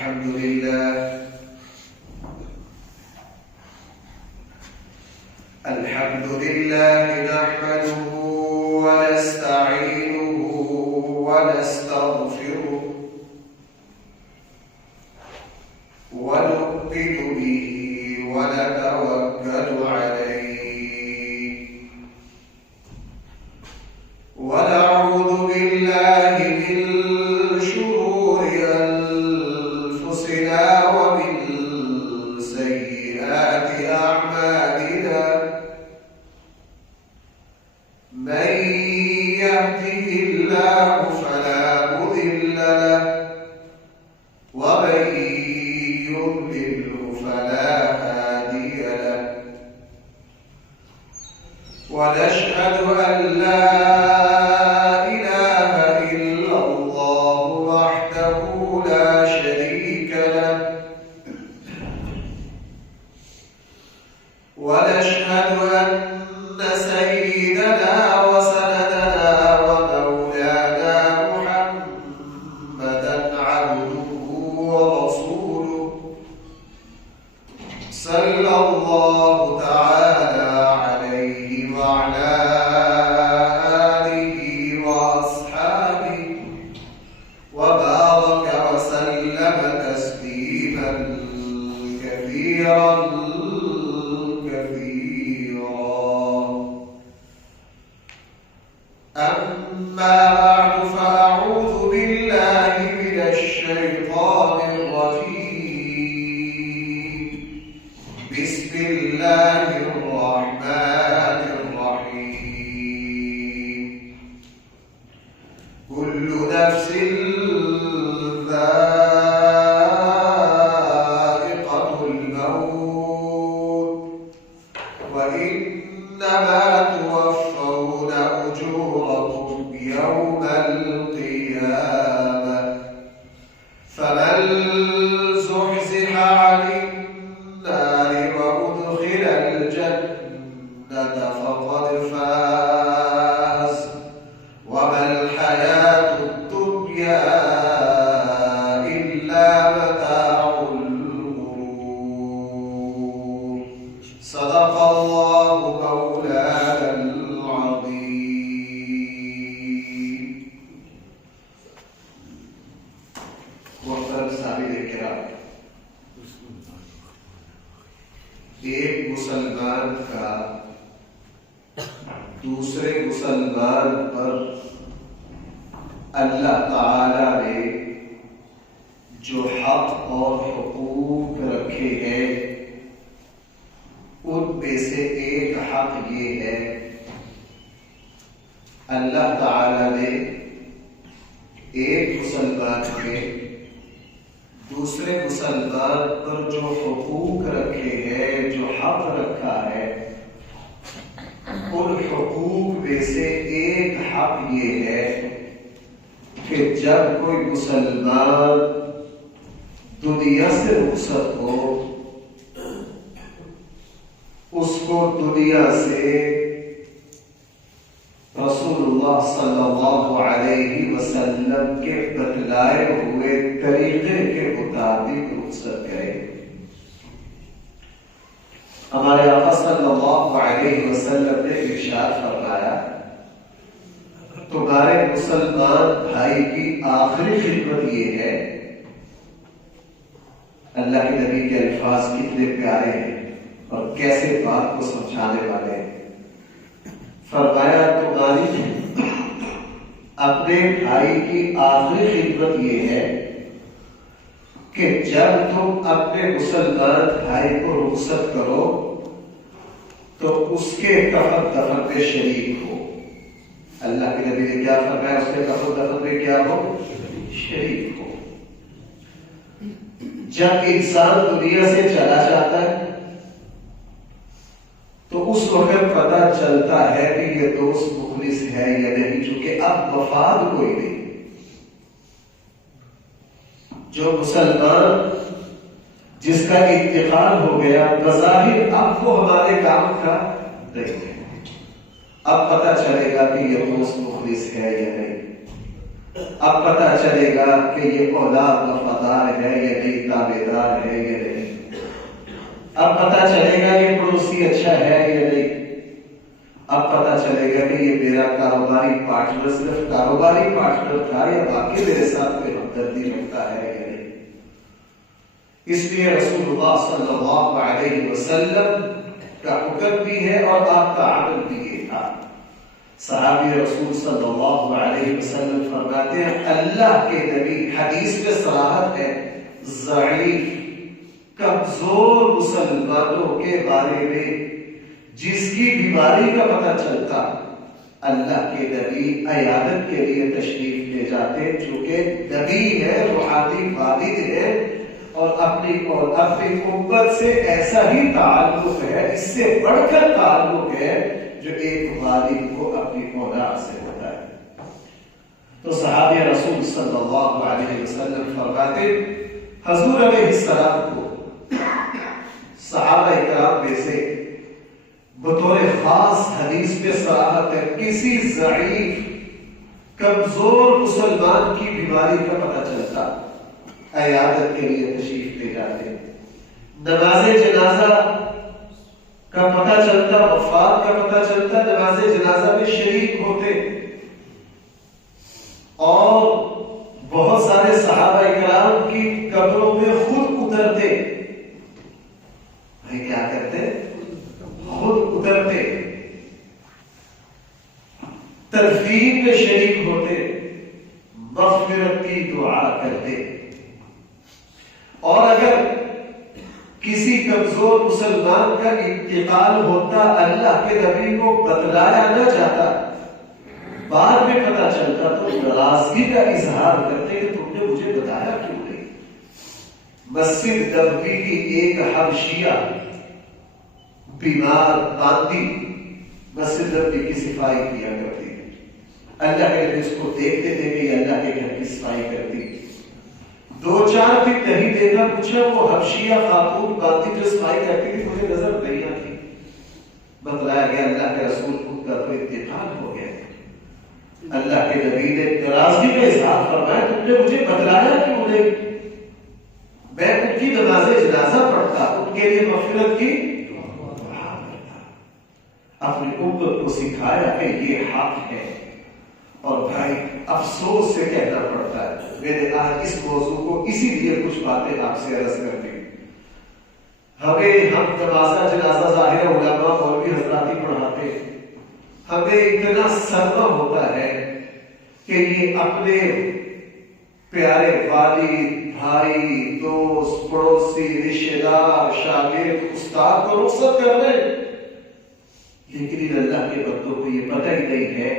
الحمد لله نحمده ونستعينه ونستغفره ونؤمن به ونتوكل عليه ونعوذ بالله من شرور أنفسنا ومن سيئات أعمالنا من يهده الله فلا مضل له ومن يضلله فلا هادي له ونشهد أن لا إله إلا الله وحده لا شريك له ونشهد أن سيدنا وسندنا ومولانا محمدا عبده ورسوله صلى الله تعالى عليه وعلى آله وأصحابه وبارك وسلم تسليما كثيرا أما بعد فأعوذ بالله من الشيطان الرجيم بسم الله الرحمن الرحيم كل نفس ذائقة الموت وإنما توفون أجوركم يوم القيامة فمن زحزح عن النار وأدخل الجنة فقد فاز وما الحياة الدنيا إلا متاع الغرور صدق الله مولانا العظيم. محترم سامعین کرام، ایک مسلمان کا دوسرے مسلمان پر اللہ تعالی نے جو حق اور حقوق رکھے ہیں ان میں سے ایک حق یہ ہے اللہ تعالی نے ایک مسلمان کے دوسرے مسلمان پر جو حقوق رکھے ہیں، جو حق رکھا ہے، ان حقوق میں سے ایک حق یہ ہے کہ جب کوئی مسلمان دنیا سے رخصت ہو، اس کو دنیا سے رسول اللہ صلی اللہ علیہ وسلم کے بتلائے ہوئے طریقے کے مطابق رخصت کرے۔ ہمارے آقا صلی اللہ علیہ وسلم نے ارشاد فرمایا، تمہارے مسلمان بھائی کی آخری خدمت یہ ہے۔ اللہ کے نبی کے الفاظ کتنے پیارے ہیں اور کیسے بات کو سمجھانے والے ہیں۔ فرمایا تمہاری اپنے بھائی کی آخری خدمت یہ ہے کہ جب تم اپنے مسلمان بھائی کو رخصت کرو تو اس کے کفن دفن میں شریک ہو۔ اللہ کے نبی نے کیا فرمایا؟ اس کے کفن دفن میں کیا ہو؟ شریک ہو۔ جب انسان دنیا سے چلا جاتا ہے تو اس وقت پتہ چلتا ہے کہ یہ دوست مخلص ہے یا نہیں، چونکہ اب وفات کوئی نہیں۔ جو مسلمان جس کا انتقال ہو گیا، بظاہر اب وہ ہمارے کام کا نہیں ہے، اب پتہ چلے گا کہ یہ دوست مخلص ہے یا نہیں۔ اب پتہ چلے گا کہ یہ اولاد وفادار ہے یا نہیں، تابع دار ہے یا نہیں، اب پتہ چلے گا یہ پڑوسی اچھا ہے یا نہیں، اب پتہ چلے گا کہ یہ میرا کاروباری پارٹنر صرف کاروباری پارٹنر تھا یا باقی میرے ساتھ کوئی ہمدردی رکھتا ہے یا نہیں۔ اس لیے رسول اللہ صلی اللہ علیہ وسلم کا حکم بھی ہے اور آپ کا عمل بھی یہ تھا۔ صحابی رسول صلی اللہ علیہ وسلم فرماتے ہیں اللہ کے نبی، حدیث میں صراحت ہے، ضعیف کمزور مسلمانوں کے بارے میں جس کی بیماری کا پتہ چلتا اللہ کے نبی عیادت کے لیے تشریف لے جاتے، چونکہ نبی ہے، روحانی والد ہے اور اپنی امت سے ایسا ہی تعلق ہے، اس سے بڑھ کر تعلق ہے جو ایک والد کو اپنی اولاد سے ہوتا ہے۔ تو صحابہ رسول صلی اللہ علیہ وسلم فرماتے حضور علیہ السلام کو صحابہ کرام میں سے بطور خاص حدیث میں صراحت ہے، کسی ضعیف کمزور مسلمان کی بیماری کا پتہ چلتا عیادت کے لیے تشریف لے جاتے، نماز جنازہ کا پتہ چلتا، وفات کا پتہ چلتا، نماز جنازہ میں شریک ہوتے، اور بہت سارے صحابہ کرام کی قبروں میں خود اترتے۔ بھائی کیا کرتے؟ خود اترتے، تدفین میں شریک ہوتے، مغفرت کی دعا کرتے، اور اگر کسی کمزور مسلمان کا انتقال ہوتا اللہ کے نبی کو بتلایا نہ جاتا، بعد میں پتہ چلتا تو ناراضگی کا اظہار کرتے کہ تم نے مجھے بتایا کیوں نہیں۔ مسجد نبوی کی ایک حبشیہ بیمار باندھی مسجد نبوی کی صفائی کیا کرتی، اللہ کے نبی اس کو دیکھتے تھے کہ یہ اللہ کے گھر کی صفائی کرتی، دو چار دن نہیں دیکھا، پوچھا وہ حبشیہ خاتون باندھی جو صفائی کرتی تھی مجھے نظر نہیں آتی، بتلایا گیا اللہ کے رسول ان کا تو انتقال ہو گیا۔ اللہ کے نبی نے ناراضگی کا اظہار فرمایا تم نے مجھے بتلایا کیوں نہیں، میں ان کی نماز جنازہ پڑھتا، ان کے لیے مغفرت کی دعا کرتا، اپنی امت کو سکھایا کہ یہ حق ہے۔ اور بھائی افسوس سے کہنا پڑتا ہے، میں نے آج اس موضوع کو اسی لیے کچھ باتیں آپ سے عرض کر دی، ہم نماز جنازہ ظاہر علماء مولوی حضرات ہی پڑھاتے، ہمیں اتنا صدمہ ہوتا ہے کہ یہ اپنے پیارے والد، بھائی، دوست، پڑوسی، رشتہ دار، شاگرد، استاد کو رخصت کر رہے، لیکن اللہ کے بندوں کو یہ پتہ ہی نہیں ہے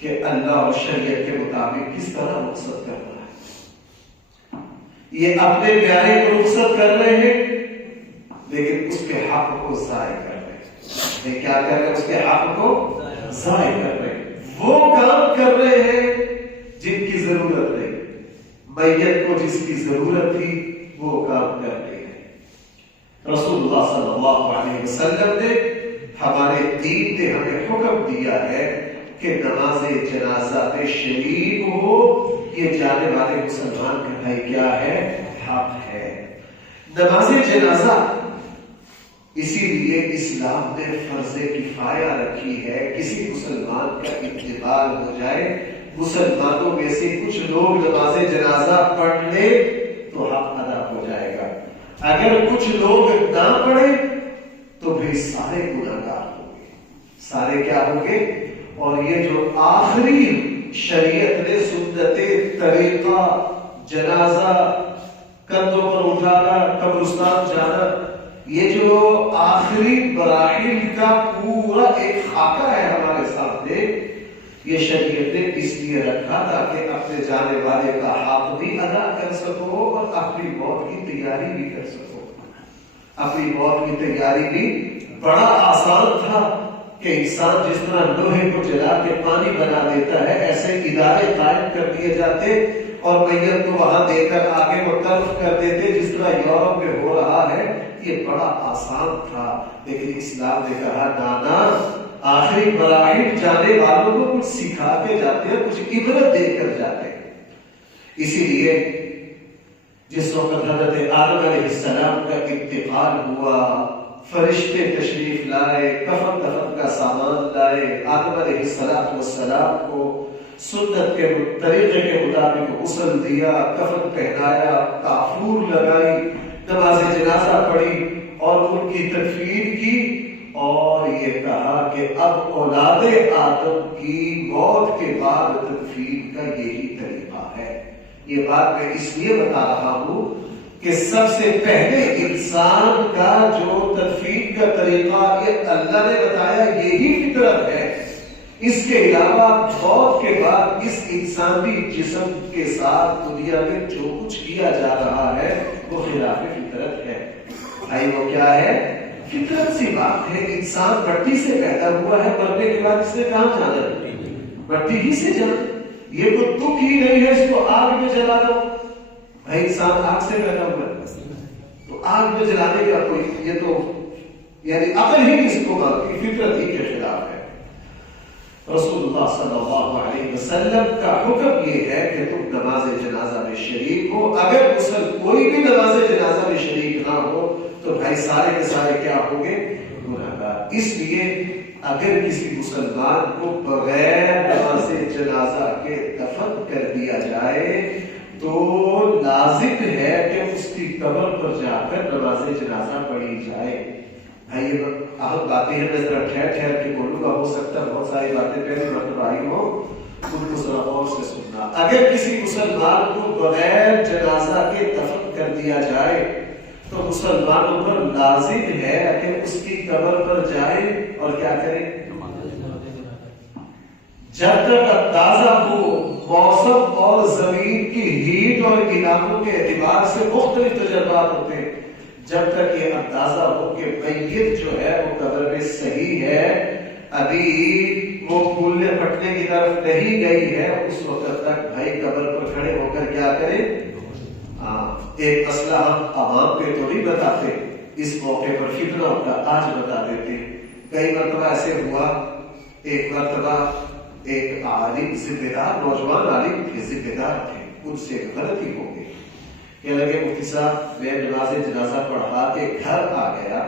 کہ اللہ اور شریعت کے مطابق کس طرح رخصت کرنا ہے۔ یہ اپنے پیارے کو رخصت کر رہے ہیں لیکن اس کے حق کو ضائع کر رہے ہیں۔ یہ کیا کر رہے ہیں؟ اس کے حق کو ضائع کر رہے ہیں، وہ کام کر رہے ہیں جن کی ضرورت نہیں، میت کو جس کی ضرورت تھی وہ کام کر رہے ہیں۔ رسول اللہ صلی اللہ علیہ وسلم نے، ہمارے دین نے ہمیں حکم دیا ہے کہ نماز جنازہ میں شریک ہو، یہ جانے والے مسلمان کا بھائی کیا ہے؟ حق ہے۔ نماز جنازہ اسی لیے اسلام نے فرض کفایہ رکھی ہے، کسی مسلمان کا انتقال ہو جائے، مسلمانوں میں سے کچھ لوگ نماز جنازہ پڑھ لے تو حق ادا ہو جائے گا، اگر کچھ لوگ نہ پڑھے تو بھی سارے گناہگار ہوں گے، سارے کیا ہوں گے؟ اور یہ جو آخری شریعت نے سنت طریقہ جنازہ، کندھوں پر اٹھانا، قبرستان جانا، یہ جو آخری مراحل کا پورا ایک خاکہ ہے ہمارے سامنے، یہ شریعت نے اس لیے رکھا تاکہ اپنے جانے والے کا حق بھی ادا کر سکو اور اپنی موت کی تیاری بھی کر سکو۔ اپنی موت کی تیاری بھی بڑا آسان تھا کہ انسان جس طرح لوہے کو جلا کے پانی بنا دیتا ہے، ایسے ادارے قائم کر دیے جاتے اور میت کو وہاں دے کر آگے متعارف کر دیتے، جس طرح یورپ میں ہو رہا ہے۔ یہ بڑا آسان تھا، لیکن اسلام نے کہا نانا آخری مراحل جانے والوں کو کچھ سکھا کے جاتے ہیں، کچھ عبرت دے کر جاتے ہیں۔ اسی لیے جس وقت حضرت آدم علیہ السلام کا انتقال ہوا، فرشتے تشریف لائے، کفن کا سامان لائے، آدم علیہ السلام کو سنت کے طریقے کے مطابق غسل دیا، کفن پہنایا، کافور لگائی، نماز جنازہ پڑھی اور ان کی تکفین کی، اور یہ کہا کہ اب اولاد آدم کی موت کے بعد تکفین کا یہی طریقہ ہے۔ یہ بات میں اس لیے بتا رہا ہوں کہ سب سے پہلے انسان کا جو تدفین کا طریقہ یہ اللہ نے بتایا، یہی فطرت ہے۔ اس کے علاوہ موت کے بعد اس انسانی جسم کے ساتھ دنیا میں جو کچھ کیا جا رہا ہے وہ خلاف فطرت ہے۔ بھائی وہ کیا ہے؟ فطرت سی بات ہے۔ انسان مٹی سے پیدا ہوا ہے، مرنے کے بعد اس نے کہاں جانا ہے؟ مٹی ہی سے جانا۔ یہ تو دکھ ہی نہیں ہے، اس کو آگ میں جلا دو۔ بھائی انسان آگ سے پیدا ہوا ہے تو آگ میں جلانے کا کوئی، یہ تو یعنی عقل ہی اس کو مانتی، فطرت ہی کے خلاف ہے۔ رسول اللہ صلی اللہ علیہ وسلم کا حکم یہ ہے کہ تم نماز جنازہ میں شریک ہو۔ اگر کوئی بھی نماز جنازہ میں شریک نہ ہو تو بھائی سارے کے سارے کیا ہوں گے؟ گنہگار۔ اس لیے اگر کسی مسلمان کو بغیر نماز جنازہ کے دفن کر دیا جائے تو لازم ہے کہ اس کی قبر پر جا کر نماز جنازہ پڑھی جائے۔ بھائی یہ اہم باتیں ہیں، میں ذرا ٹھہر کے بولوں گا، ہو سکتا ہے بہت ساری باتیں پہلے مرتبہ آئی ہوں، ان کو ذرا غور سے سننا۔ اگر کسی مسلمان کو بغیر جنازہ کے دفن کر دیا جائے تو مسلمانوں پر لازم ہے کہ اس کی قبر پر جائیں اور کیا کریں؟ جب تک اندازہ ہو موسم اور زمین کی ہیٹ اور علاقوں کے اعتبار سے مختلف تجربات ہوتے ہیں، جب تک یہ اندازہ ہو کہ میت جو ہے وہ قبر میں صحیح ہے، ابھی وہ پھولنے پھٹنے کی طرف نہیں گئی ہے، اس وقت تک بھائی قبر پر کھڑے ہو کر کیا کریں؟ ایک مسئلہ ہم عوام پہ تو نہیں بتاتے، اس موقع پر فتنہ ہوتا آج بتا دیتے۔ کئی مرتبہ ایسے ہوا، ایک مرتبہ ایک عالم ذمہ دار نوجوان عالم تھے، ذمہ دار تھے، ان سے غلطی ہو گئی، کہ لگے مفتی صاحب میں نماز جنازہ پڑھا کے گھر آ گیا،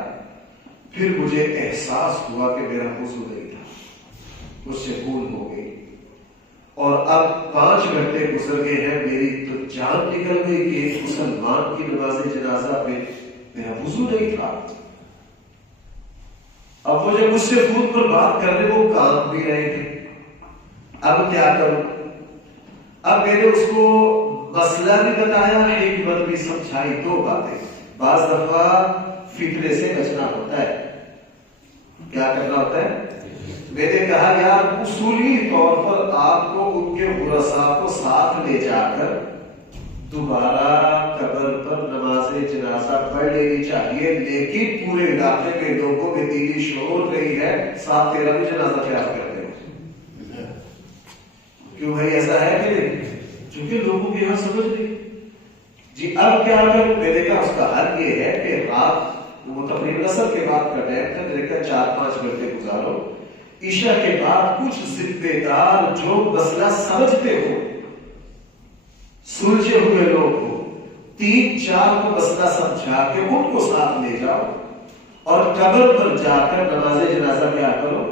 پھر مجھے احساس ہوا کہ میرا وضو نہیں تھا، مجھ سے بھول ہو گئی، اور اب 5 گھنٹے گزر گئے ہیں، میری تو جان نکل گئی کہ ایک مسلمان کی نماز جنازہ میں میرا وضو نہیں تھا۔ اب مجھے مجھ سے خود پر بات کرنے وہ کام بھی رہے تھے، اب کیا کروں؟ اب میں نے اس کو مسئلہ بھی بتایا، حکمت بھی سمجھائی، 2 باتیں۔ بعض دفعہ فتنے سے بچنا ہوتا ہے، کیا کرنا ہوتا ہے؟ میں نے کہا یار اصولی طور پر آپ کو ان کے ورثاء کو ساتھ لے جا کر دوبارہ قبر پر نماز جنازہ پڑھ لینی چاہیے، لیکن پورے علاقے کے لوگوں میں دینی شعور نہیں ہے، ساتھ تیرا بھی جنازہ تیار کر دیں۔ کیوں بھائی ایسا ہے کہ نہیں؟ چونکہ لوگوں کے یہاں سمجھ نہیں۔ جی اب کیا کروں؟ میں نے کہا اس کا حل یہ ہے کہ رات وہ تقریباً عصر کے بعد کا ٹائم تھا، میں نے کہا 4-5 گھنٹے گزارو، عشاء کے بعد کچھ ذمہ دار جو مسئلہ سمجھتے ہو، سلجھے ہوئے لوگ ہو، 3-4 کو مسئلہ سمجھا کے ان کو ساتھ لے جاؤ اور قبر پر جا کر نماز جنازہ کیا کرو؟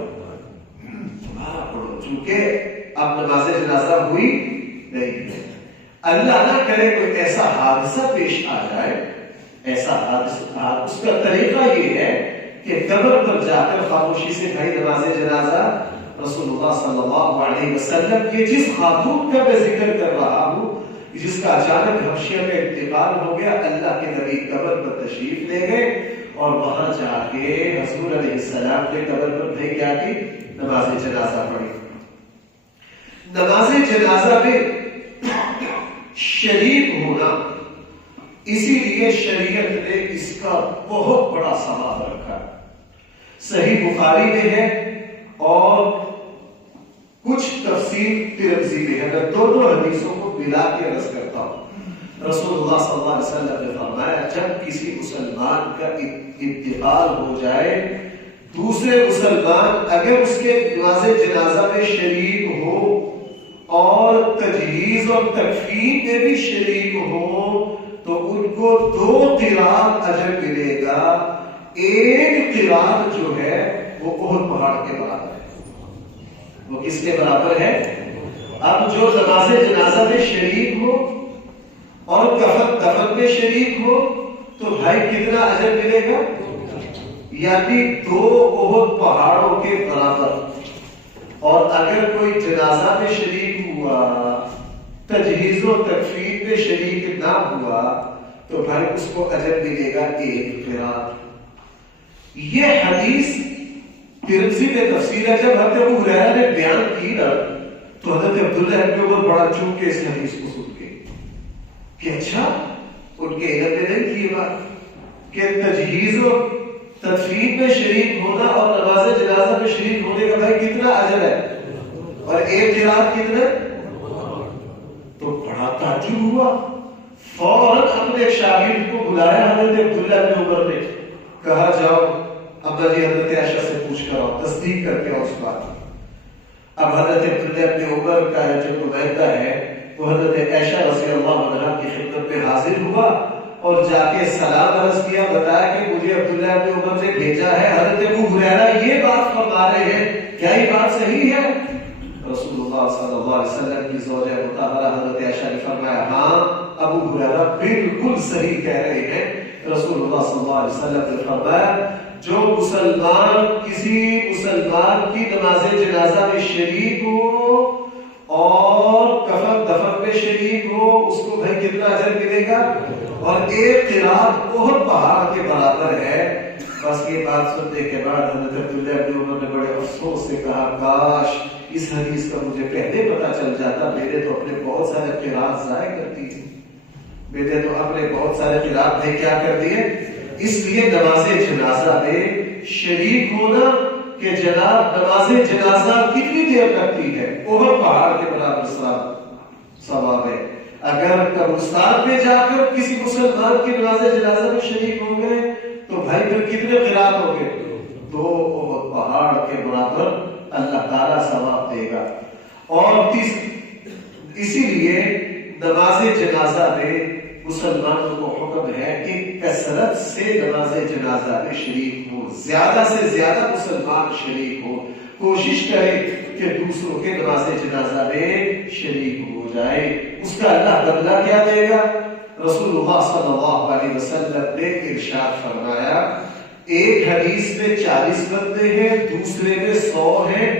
تمہارا پڑھو، چونکہ اب نماز جنازہ ہوئی نہیں ہے۔ اللہ نہ کرے کوئی ایسا حادثہ پیش آ جائے، ایسا حادثہ، اس کا طریقہ یہ ہے کہ قبر پر جا کر خاموشی سے بھائی نماز جنازہ رسول اللہ صلی اللہ علیہ وسلم کے جس خاتون کا میں ذکر کر رہا ہوں، جس کا اچانک حبشہ میں انتقال ہو گیا، اللہ کے نبی قبر پر تشریف لے گئے اور وہاں جا کے حضور علیہ السلام کے قبر پر بھی کیا کی؟ نماز جنازہ پڑھی۔ نماز جنازہ میں شریک ہونا، اسی لیے شریعت نے اس کا بہت بڑا ثواب رکھا۔ صحیح بخاری میں ہے اور کچھ تفسیر ترمذی میں ہے، میں دونوں حدیثوں کو ملا کے عرض کرتا ہوں۔ رسول اللہ صلی اللہ علیہ وسلم نے فرمایا جب کسی مسلمان کا انتقال ہو جائے دوسرے مسلمان اگر اس کے نماز جنازہ میں شریک ہو اور تجہیز اور تکفین میں بھی شریک ہو تو ان کو 2 قرات اجر ملے گا. ایک قرات جو ہے وہ احد پہاڑ کے برابر ہے. وہ کس کے برابر ہے؟ اب جو نماز جنازہ میں شریک ہو اور کفن دفن میں شریک ہو تو بھائی کتنا اجر ملے گا؟ یعنی 2 احد پہاڑوں کے برابر. اور اگر کوئی جنازہ میں شریک ہوا تجہیز و تکفین میں شریک نہ ہوا تو بھائی اس کو اجر ملے گا 1 قرات. یہ حدیث ترمذی میں تفسیر ہے. جب حضرت ابو ہریرہ نے بیان کی نا تو حضرت عبداللہ ابن عمر بڑا چونکے اس حدیث کو سن کے کہ اچھا ان کے علم میں نہیں تھی یہ بات کہ تجہیز و تدفین میں شریک ہونا اور نماز جنازہ میں شریک ہونے کا بھائی کتنا اجر ہے اور 1 قرات کتنا. تو بڑا تعجب ہوا. فوراً اپنے شاگرد کو بلایا حضرت عبداللہ بن عمر نے. کہا جاؤ ابا جی حضرت عائشہ سے پوچھ کر آؤ, تصدیق کر کے آؤ اس بات. اب حضرت عبداللہ بن عمر کا جو نمائندہ ہے وہ حضرت عائشہ رضی اللہ عنہا کی خدمت میں حاضر ہوا اور جا کے سلام عرض کیا. بتایا کہ مجھے عبداللہ بن عمر نے بھیجا ہے, حضرت ابو ہریرہ یہ بات فرما رہے ہیں, کیا یہ بات صحیح ہے؟ رسول اللہ صلی اللہ علیہ وسلم کی زوجہ مطہرہ حضرت عائشہ نے فرمایا ہاں ابو ہریرہ بالکل صحیح کہہ رہے ہیں. رسول اللہ صلی اللہ علیہ وسلم نے فرمایا جو مسلمان کسی مسلمان کی نماز جنازہ میں شریک ہو اور کفن دفن میں شریک ہو اس کو بھائی کتنا اجر ملے گا اور 1 قرات احد پہاڑ کے برابر ہے. بس یہ بات سننے کے بعد حضرت عبداللہ بن عمر نے بڑے افسوس سے کہا کاش اس حدیث کا مجھے پہلے پتا چل جاتا. میرے تو اپنے بہت سارے قرات ضائع کر دیے, میرے تو اپنے بہت سارے قرات نے کیا کر دیے. اس لیے نماز جنازہ میں شریک ہونا کہ جناب نماز جنازہ کتنی دیر لگتی ہے, احد پہاڑ کے برابر ثواب ہے. اگر قبرستان میں جا کر کسی مسلمان کی نماز جنازہ میں شریک ہو گئے تو بھائی پھر کتنے قرات ہو گئے؟ 2 احد پہاڑ کے برابر اللہ تعالیٰ ثواب دے گا. اور اسی لیے نماز جنازہ میں مسلمانوں کو حکم ہے کہ کثرت سے نماز جنازہ میں شریک ہو, زیادہ سے زیادہ مسلمان شریک ہو. کوشش کرے کہ دوسروں کے نماز جنازہ میں شریک ہو جائے. اس کا اللہ بدلہ کیا دے گا؟ رسول اللہ صلی اللہ علیہ وسلم نے ارشاد فرمایا ایک حدیث میں 40 بندے ہیں, دوسرے میں 100 ہیں.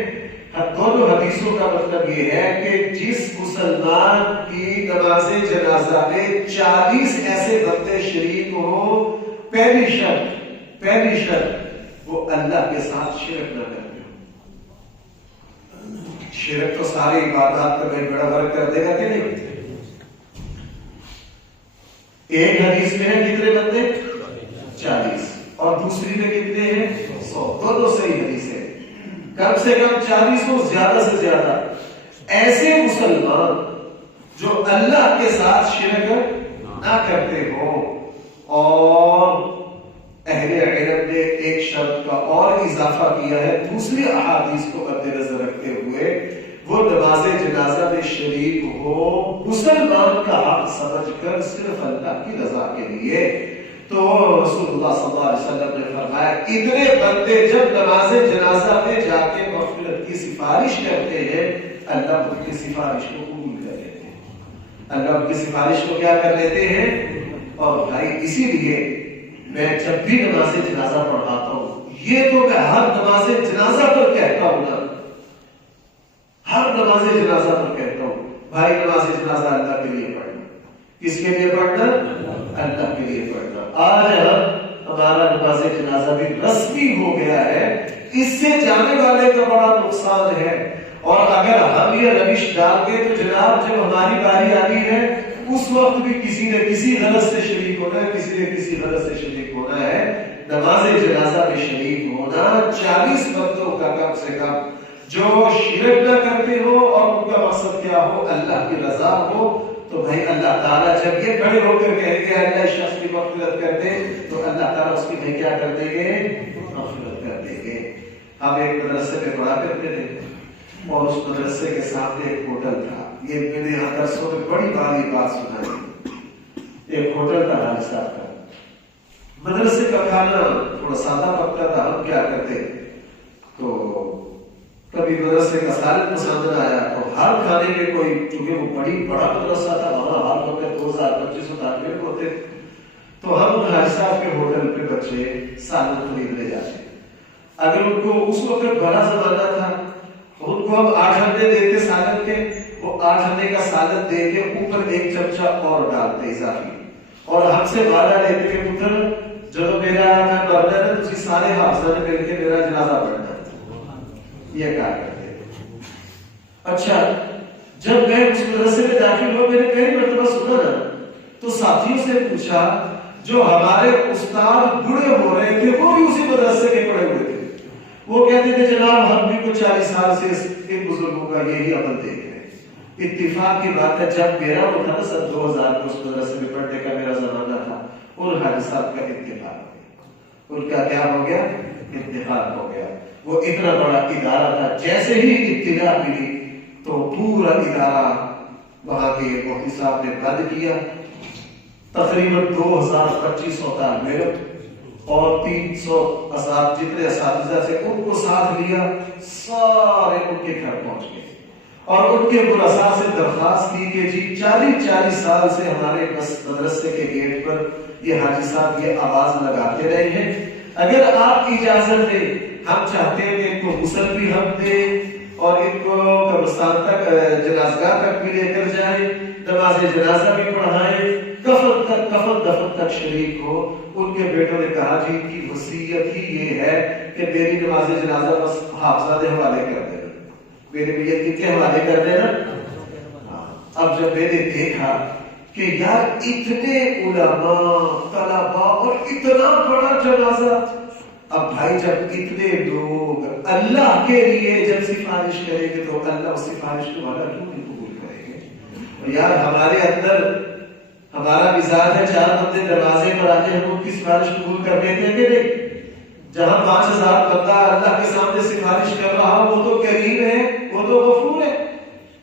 دونوں حدیثوں کا مطلب یہ ہے کہ جس مسلمان کی نماز جنازہ میں 40 ایسے بندے شریک ہوں, پہلی شرط وہ اللہ کے ساتھ شرک نہ کرتے ہو. شرک تو ساری عبادات کا بڑا فرق کر دے گا کہ نہیں. ایک حدیث میں ہے کتنے بندے؟ 40 اور دوسری میں کتنے ہیں؟ 100. دونوں صحیح حدیث ہے. کم سے کم 40 ہو, زیادہ سے زیادہ ایسے مسلمان جو اللہ کے ساتھ شرک نہ کرتے ہوں. اور اہل علم نے ایک شرط کا اور اضافہ کیا ہے دوسری احادیث کو مد نظر رکھتے ہوئے, وہ نماز جنازہ میں شریک ہو مسلمان کا حق سمجھ کر صرف اللہ کی رضا کے لیے. تو رسول اللہ صلی اللہ علیہ وسلم نے فرمایا اتنے بندے جب نماز جنازہ میں جا کے مغفرت کی سفارش کرتے ہیں اللہ ان کی سفارش کو قبول کر لیتے ہیں. اللہ ان کی سفارش کو کیا کر لیتے ہیں. اور بھائی اسی لیے میں جب بھی نماز جنازہ پڑھاتا ہوں, یہ تو میں ہر نماز جنازہ پر کہتا ہوں نا, ہر نماز جنازہ پر کہتا ہوں بھائی نماز جنازہ اللہ کے لیے پڑھنا. کس کے لیے پڑھنا؟ اللہ کے لیے پڑھنا. آج ہمارا نماز جنازہ بھی رسمی ہو گیا ہے, اس سے جانے والے کا بڑا نقصان ہے. اور اگر ہم یہ روش ڈال کے تو جناب جب ہماری باری آنی ہے اس وقت بھی کسی نے کسی غلط سے شریک ہونا ہے, کسی نے کسی غلط سے شریک ہونا ہے. نماز جنازہ میں شریک ہونا 40 بندوں کا کم سے کم جو شرک نہ کرتے ہو اور ان کا مقصد کیا ہو, اللہ کی رضا ہو. تو بھائی اللہ تعالیٰ جب یہ کھڑے ہو کر کہیں گے اللہ اس شخص کی مغفرت کر دے تو اللہ تعالیٰ اس کی میں کیا کر دیں گے؟ مغفرت کر دیں لے گئے. ہم ایک مدرسے میں پڑھا کرتے تھے اور اس مدرسے کے سامنے ایک ہوٹل تھا. یہ میں نے درسوں میں بڑی بار یہ بات سنائی. ایک ہوٹل تھا حاجی صاحب کا. مدرسے کا کھانا تھوڑا سادہ پکتا تھا. ہم کیا کرتے تو کبھی مدرسے کا سالن پسند آیا تو ہر کھانے میں کوئی, چونکہ وہ بڑا مدرسہ تھا وہاں ہر وقت 2000-2500 طالب ہوتے, تو ہم حاجی صاحب کے ہوٹل پہ بچے سالن خریدنے جاتے. اگر ان کو اس وقت بڑا زمانہ تھا ان کو ہم 8 انڈے دیتے سالن کے, وہ 8 انڈے کا سالن دے کے اوپر 1 چمچہ اور ڈالتے اضافی, اور ہم سے وعدہ لیتے کہ پتر جب میرا مرنا ہے تو تسی سارے حافظہ نے مل کے میرا جنازہ پڑھنا ہے. یہ کہا کرتے تھے. اچھا جب میں اس مدرسے میں داخل ہوا, میں نے پہلی مرتبہ سنا نا تو ساتھیوں سے پوچھا جو ہمارے استاد بوڑھے ہو رہے تھے وہ بھی اسی مدرسے کے پڑھے ہوئے تھے. وہ کہتے تھے جناب ہم بھی کچھ 40 سال سے ان بزرگوں کا یہی عمل دیکھ رہے ہیں. اتفاق کی بات ہے جب میرا وہ تھا نا سن 2000 میں اس مدرسے میں پڑھنے کا میرا زمانہ تھا, اور حاجی صاحب کا انتقال ہو گیا. ان کا کیا ہو گیا؟ انتقال ہو گیا. وہ اتنا بڑا ادارہ تھا, جیسے ہی اطلاع ملی تو پورا ادارہ وہاں کے مفتی صاحب نے بند کیا. تقریباً 2250 طالب اور 300 جتنے اساتذہ سے ان کو ساتھ لیا, سارے ان کے گھر پہنچ گئے اور ان کے رؤساء سے درخواست کی کہ جی 40 سال سے ہمارے مدرسے کے گیٹ پر یہ حاجی صاحب یہ آواز لگاتے رہے ہیں, اگر آپ اجازت دیں ہم چاہتے ہیں کہ ان کو غسل بھی ہم دیں اور ان کو قبرستان تک جنازگاہ تک بھی لے کر جائیں, نماز جنازہ بھی پڑھائیں, کفن دفن تک شریک ہو. ان کے بیٹوں نے کہا جی ان کی وصیت ہی یہ ہے کہ میری نماز جنازہ بس حافظہ کے حوالے کر دینا, میرے میت کے حوالے کر دینا. اب جب میں نے دیکھا کہ یار اتنے علماء طلباء اور اتنا بڑا جنازہ, اب بھائی جب اتنے لوگ اللہ کے لیے جب سفارش کریں گے تو اللہ اس سفارش کو والا کیوں نہیں قبول کریں گے؟ یار ہمارے اندر ہمارا مزاج ہے 4 بندے دروازے پر آتے ہیں, ہم ان کی سفارش قبول کر لیتے ہیں کہ نہیں؟ جہاں 5000 بندہ اللہ کے سامنے سفارش کر رہا وہ تو کریم ہے, وہ تو غفور ہے,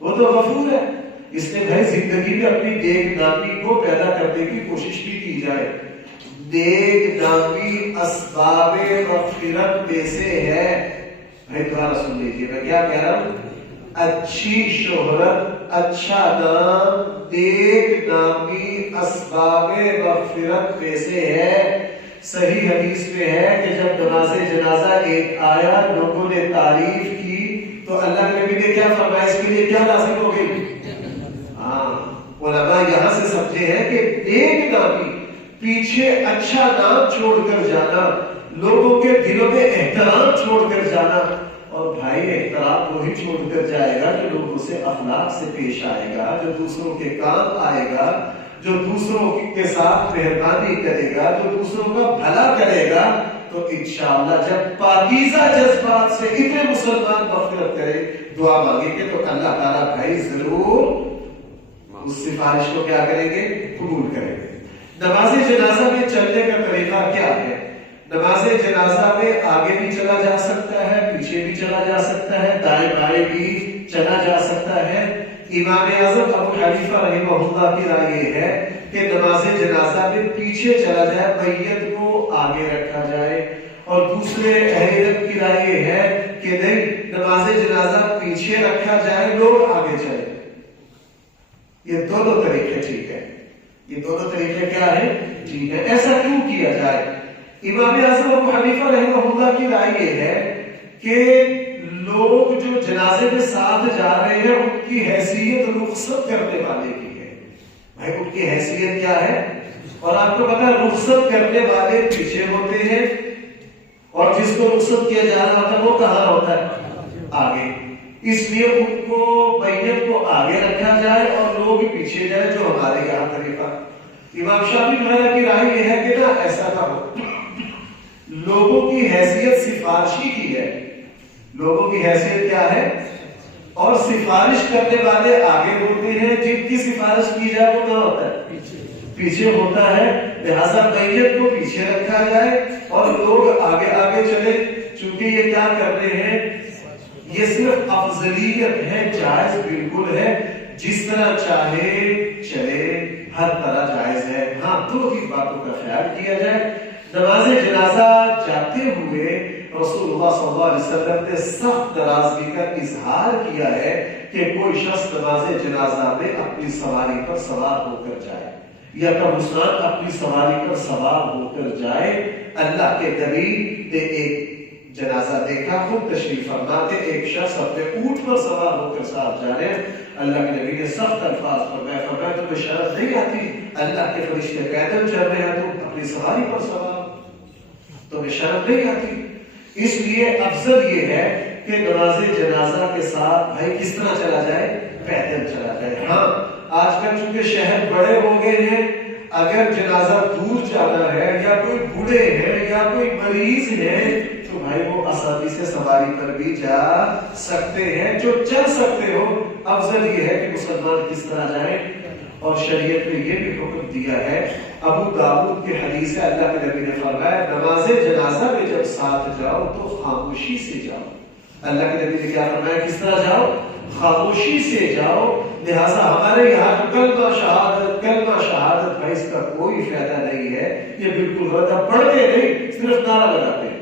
وہ تو غفور ہے. اس نے بھائی زندگی میں اپنی نیک نامی کو پیدا کرنے کی کوشش بھی کی جائے. نیک نامی اسباب مغفرت میں سے ہے. بھائی دوبارہ سن لیجیے میں کیا کہہ رہا ہوں. اچھی شہرت, اچھا نام, نیک نامی اسباب مغفرت میں سے ہے. صحیح حدیث میں ہے کہ جب نماز جنازہ ایک آیا لوگوں نے تعریف کی تو اللہ کے نبی نے کیا فرمایا, اس کے لیے کیا لازم ہو گئی؟ علماء یہاں سے سمجھے ہیں کہ نیک نامی پیچھے اچھا نام چھوڑ کر جانا, لوگوں کے دلوں میں احترام چھوڑ کر جانا. اور بھائی احترام وہی چھوڑ کر جائے گا جو لوگوں سے اخلاق سے پیش آئے گا, جو دوسروں کے کام آئے گا, جو دوسروں کے ساتھ مہربانی کرے گا, جو دوسروں کا بھلا کرے گا. تو انشاءاللہ جب پاکیزہ جذبات سے اتنے مسلمان مغفرت کرے دعا مانگیں گے تو اللہ تعالیٰ بھائی ضرور اس سفارش کو کیا کریں گے؟ قبول کریں گے. نماز جنازہ میں چلنے کا طریقہ کیا ہے؟ نماز جنازہ میں آگے بھی چلا جا سکتا ہے, پیچھے بھی چلا جا سکتا ہے, دائیں بائیں بھی چلا جا سکتا ہے. امام اعظم ابو حنیفہ رحمہ اللہ کی رائے یہ ہے کہ نماز جنازہ میں پیچھے چلا جائے, میت کو آگے رکھا جائے. اور دوسرے اہل علم کی رائے یہ ہے کہ نہیں, نماز جنازہ پیچھے رکھا جائے, لوگ آگے چلے. یہ دونوں طریقے ٹھیک ہے. یہ دونوں طریقے کیا ہیں؟ ٹھیک ہے. ایسا کیوں کیا جائے؟ امام اعظم ابو حنیفہ رحمہ اللہ کی رائے یہ ہے کہ لوگ جو جنازے کے ساتھ جا رہے ہیں ان کی حیثیت رخصت کرنے والے کی ہے. بھائی ان کی حیثیت کیا ہے؟ اور آپ کو پتا رخصت کرنے والے پیچھے ہوتے ہیں اور جس کو رخصت کیا جا رہا ہوتا ہے وہ کہاں ہوتا ہے؟ آگے. اس لیے ان کو میت کو آگے رکھا جائے اور لوگ پیچھے جائے, جو ہمارے یہاں طریقہ. امام شافعی رحمہ کی رائے یہ ہے کہ نہ ایسا نہ ہو. لوگوں کی حیثیت سفارشی کی ہے. لوگوں کی حیثیت کیا ہے؟ اور سفارش کرنے والے آگے ہوتے ہیں, جن کی سفارش کی جائے وہ کہاں ہوتا ہے؟ پیچھے ہوتا ہے. لہذا میت کو پیچھے رکھا جائے اور لوگ آگے آگے چلے. چونکہ یہ کیا کر رہے ہیں، یہ صرف افضلیت ہے، جائز بالکل ہے، جس طرح چاہے چلے، ہر طرح جائز ہے۔ ہاں، دو ہی باتوں کا خیال کیا جائے۔ نماز جنازہ جاتے ہوئے رسول اللہ صلی اللہ علیہ وسلم نے سخت ناراضگی کا اظہار کیا ہے کہ کوئی شخص نماز جنازہ میں اپنی سواری پر سوار ہو کر جائے یا قبرستان اپنی سواری پر سوار ہو کر جائے۔ اللہ کے نبی نے ایک جنازہ دیکھا، خود تشریف فرماتے، ایک شخص اپنے اونٹ پر سوار ہو کر ساتھ جا رہے ہیں۔ اللہ کے نبی نے سخت الفاظ فرمایا تمہیں شرم نہیں آتی؟ اللہ کے فرشتے پیدل چل رہے ہیں، تم اپنی سواری پر سوار، تمہیں شرم نہیں آتی؟ اس لیے افضل یہ ہے کہ نماز جنازہ کے ساتھ بھائی کس طرح چلا جائے، پیدل چلا جائے۔ ہاں، آج کل چونکہ شہر بڑے ہو گئے ہیں، اگر جنازہ دور جانا ہے یا کوئی بوڑھے ہیں یا کوئی مریض ہے تو بھائی وہ آسانی سے سواری پر بھی جا سکتے ہیں۔ جو چل سکتے ہو، افضل یہ ہے کہ مسلمان کس طرح جائیں، اور شریعت میں یہ بھی حکم دیا ہے۔ ابو داؤد کی حدیث ہے، اللہ کے نبی نے فرمایا نماز جنازہ میں جب ساتھ جاؤ تو خاموشی سے جاؤ۔ اللہ کے نبی نے کیا فرمایا، کس طرح جاؤ، خاموشی سے جاؤ۔ لہٰذا ہمارے یہاں کلمہ شہادت بھائی اس کا کوئی فائدہ نہیں ہے، یہ بالکل غلط ہے۔ پڑھتے نہیں، صرف نعرہ لگاتے ہیں۔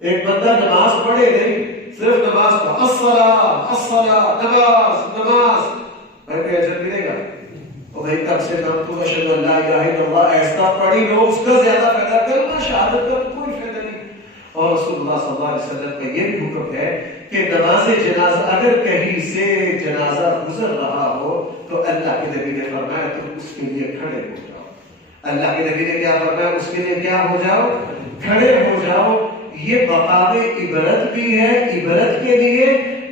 ایک بندہ نماز پڑھے نہیں، صرف نماز پڑھ، الصلاۃ الصلاۃ، نماز، بھائی کوئی اجر ملے گا؟ اور بھائی کم سے کم تو اشہد ان لا الہ الا اللہ ایسا پڑھی لو، اس کا زیادہ فائدہ، کلمہ شہادت کا کوئی فائدہ نہیں۔ اور رسول اللہ صلی اللہ علیہ وسلم کا یہ بھی حکم ہے کہ نماز جنازہ اگر کہیں سے جنازہ گزر رہا ہو تو اللہ کے نبی نے فرمایا تو اس کے لیے کھڑے ہو جاؤ۔ اللہ کے نبی نے کیا فرمایا، اس کے لیے کیا ہو جاؤ، کھڑے ہو جاؤ۔ یہ مقام عبرت بھی ہے عبرت کے لیے،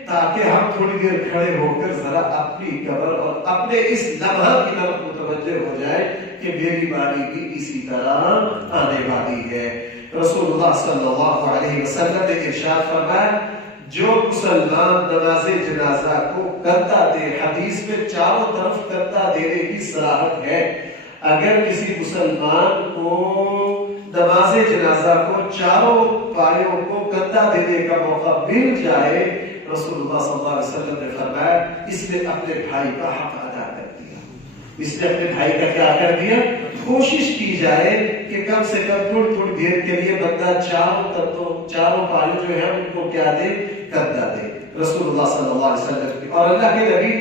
تاکہ ہم تھوڑی دیر کھڑے ہو کر ذرا اپنی قبر اور اپنے اس لمحہ کی طرف متوجہ ہو جائے کہ میری باری بھی اسی طرح آنے والی ہے۔ رسول اللہ صلی اللہ علیہ وسلم نے ارشاد فرمایا جو مسلمان نماز جنازہ کو کرتا دے، حدیث میں چاروں طرف کرتا دینے کی صلاحیت ہے۔ اگر کسی مسلمان کو نماز جنازہ کو چاروں پایوں کو کندھا دینے کا موقع مل جائے، رسول اللہ صلی اللہ علیہ وسلم نے فرمایا اس نے اپنے بھائی کا حق ادا کر دیا، اس نے اپنے بھائی کا کیا کر دیا۔ کوشش کی جائے کہ کم سے کم تھوڑی دیر کے لیے بندہ چاروں پایوں جو ہے ان کو کیا دے، کندھا دے، رسول اللہ صلی اللہ علیہ وسلم کی۔ اور اللہ کے نبی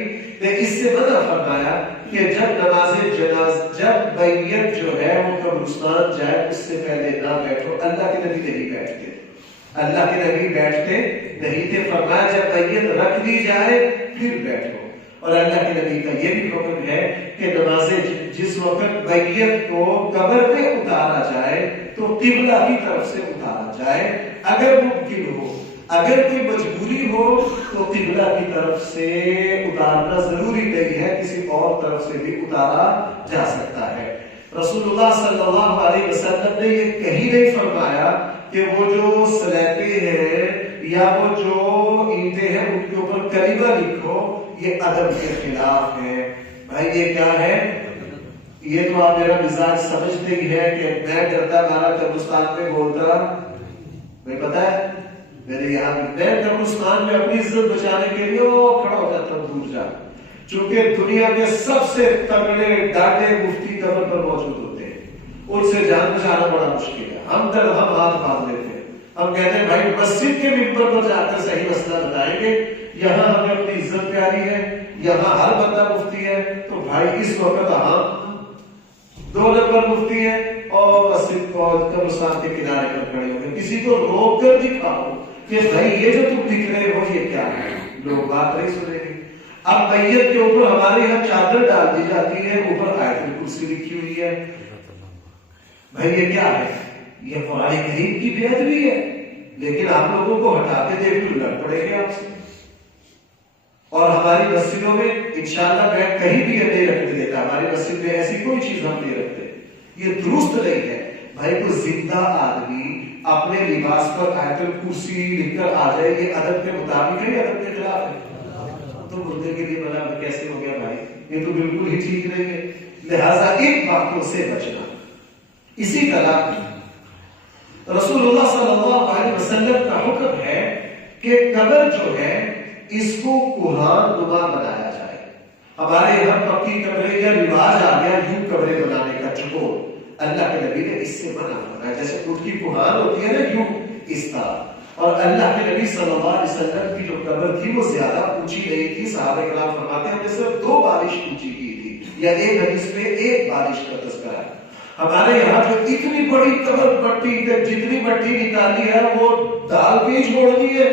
نے اس سے منع فرمایا کہ جب میت جو ہے وہ قبرستان جائے اس سے پہلے نہ بیٹھو۔ اللہ کے نبی نہیں بیٹھتے، اللہ کے نبی بیٹھتے نہیں تھے، فرمایا جب میت رکھ دی جائے پھر بیٹھو۔ اور اللہ کے نبی کا یہ بھی حکم ہے کہ نماز جس وقت میت کو قبر میں اتارا جائے تو قبلہ کی طرف سے اتارا جائے، اگر ممکن ہو، اگر کوئی مجبوری ہو تو قبلہ کی طرف سے اتارنا ضروری نہیں ہے، کسی اور طرف سے بھی اتارا جا سکتا ہے۔ رسول اللہ صلی اللہ علیہ وسلم نے یہ کہیں نہیں فرمایا کہ وہ جو سلیبے ہیں یا وہ جو اینٹیں ہیں ان کے اوپر کلمہ لکھو، یہ ادب کے خلاف ہے۔ بھائی یہ کیا ہے، یہ تو آپ میرا مزاج سمجھتے ہی ہے کہ میں ڈرتا مارا قبرستان میں بولتا، میں پتا ہے میرے یہاں میں قبرستان میں اپنی عزت بچانے کے لیے وہ کھڑا ہو جاتا ہوں دور جا، چونکہ دنیا کے سب سے تگڑے ڈاٹے مفتی قبر پر موجود ہوتے ہیں، ان سے جان بچانا بڑا مشکل ہے۔ ہم ہاتھ باندھ لیتے ہیں، ہم کہتے ہیں بھائی مسجد کے ممبر پر جا کر صحیح مسئلہ بتائیں گے، یہاں ہمیں اپنی عزت پیاری ہے، یہاں ہر بندہ مفتی ہے، تو بھائی اس وقت ہم 2 نمبر مفتی ہے اور مسجد کو قبرستان کے کنارے پر کھڑے ہو گئے، کسی کو روک کر دکھاؤ کہ بھائی یہ جو تم دکھ رہے ہو یہ کیا ہے، لوگ بات نہیں سنیں گے۔ اب میت کے اوپر ہمارے یہاں چادر ڈال دی جاتی ہے، اوپر آیت الکرسی لکھی ہوئی ہے، بھائی یہ کیا ہے، یہ قرآن کریم کی بے ادبی ہے، لیکن آپ لوگوں کو ہٹاتے دیکھ تو لڑ پڑے گے آپ سے۔ اور ہماری مسجدوں میں انشاءاللہ میں کہیں بھی یہ نہیں رکھنے دیتا، ہماری مسجد میں ایسی کوئی چیز ہم نہیں رکھتے، یہ درست نہیں ہے۔ بھائی کوئی زندہ آدمی اپنے لباس پر آیت الکرسی لکھ کر آ جائے، یہ ادب کے مطابق ہے یا ادب کے خلاف ہے؟ تو مردے کے لیے بنا کیسے ہو گیا بھائی، یہ تو بالکل ہی ٹھیک نہیں ہے۔ لہٰذا ان باتوں سے بچنا۔ اسی طرح رسول اللہ صلی اللہ علیہ وسلم وسلم کا حکم ہے کہ قبر جو ہے اس کو کوہان نما بنایا جائے. ہمارے یہاں پکی قبریں یا رواج آ گیا یوں قبریں بنانے کا چکو. اللہ کے نبی نے اس سے منع فرمایا. جیسے اٹھ کی کوہان ہوتی ہے نا یوں اس طرح. اور اللہ کے نبی صلی اللہ علیہ وسلم کی جو قبر تھی وہ زیادہ اونچی نہیں تھی. صحابہ کرام فرماتے ہیں ہم نے صرف 2 بارش اونچی کی تھی یا ایک حدیث میں 1 بارش کا تذکرہ ہے. ہمارے یہاں جو اتنی بڑی قبر مٹی جتنی مٹی نکالی ہے وہ ڈال کے ہی چھوڑ دی ہے,